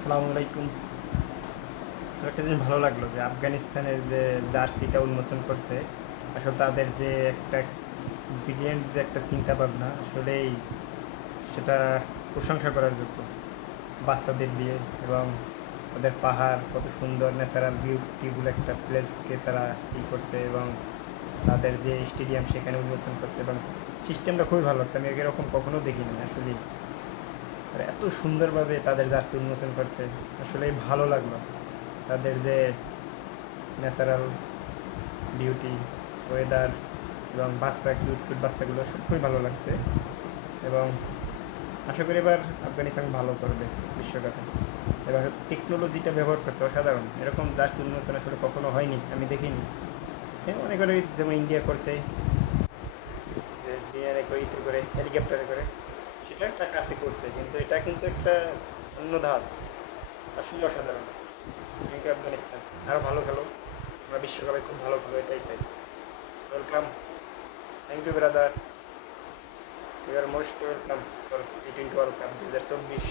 আসসালামু আলাইকুম। একটা জিনিস ভালো লাগল যে আফগানিস্তানের যে জার্সিটা উন্মোচন করছে, আসলে তাদের যে একটা ব্রিলিয়েন্ট যে একটা চিন্তা ভাবনা আসলেই সেটা প্রশংসা করার যোগ্য। বাচ্চাদের দিয়ে এবং ওদের পাহাড়, কত সুন্দর ন্যাচারাল বিউটিফুল একটা প্লেসকে তারা ই করছে এবং তাদের যে স্টেডিয়াম সেখানে উন্মোচন করছে এবং সিস্টেমটা খুবই ভালো লাগছে। আমি এরকম কখনো দেখিনি আসলে এত সুন্দরভাবে তাদের জার্সি উন্মোচন করছে। আসলে ভালো লাগল। তাদের যে ন্যাচারাল বিউটি, ওয়েদার এবং বাচ্চা, কিউট কিউট বাচ্চাগুলো সব খুবই ভালো লাগছে এবং আশা করি এবার আফগানিস্তান ভালো করবে বিশ্বকাপে। এবার টেকনোলজিটা ব্যবহার করছে অসাধারণ। এরকম জার্সি উন্মোচন আসলে কখনো হয়নি, আমি দেখিনি। হ্যাঁ অনেক অনেক যেমন ইন্ডিয়া করছে করে হেলিকপ্টারে করে। সেটা একটা কাছে করছে, কিন্তু এটা কিন্তু একটা অন্য ধাঁচ। আসলে অসাধারণ। ইউ আফগানিস্তান। আরও ভালো খেলো। আমরা বিশ্বকাপে খুব ভালো খেলো, এটাই চাই। Welcome. Thank you brother. You are most welcome. For T twenty World Cup দু হাজার চব্বিশ।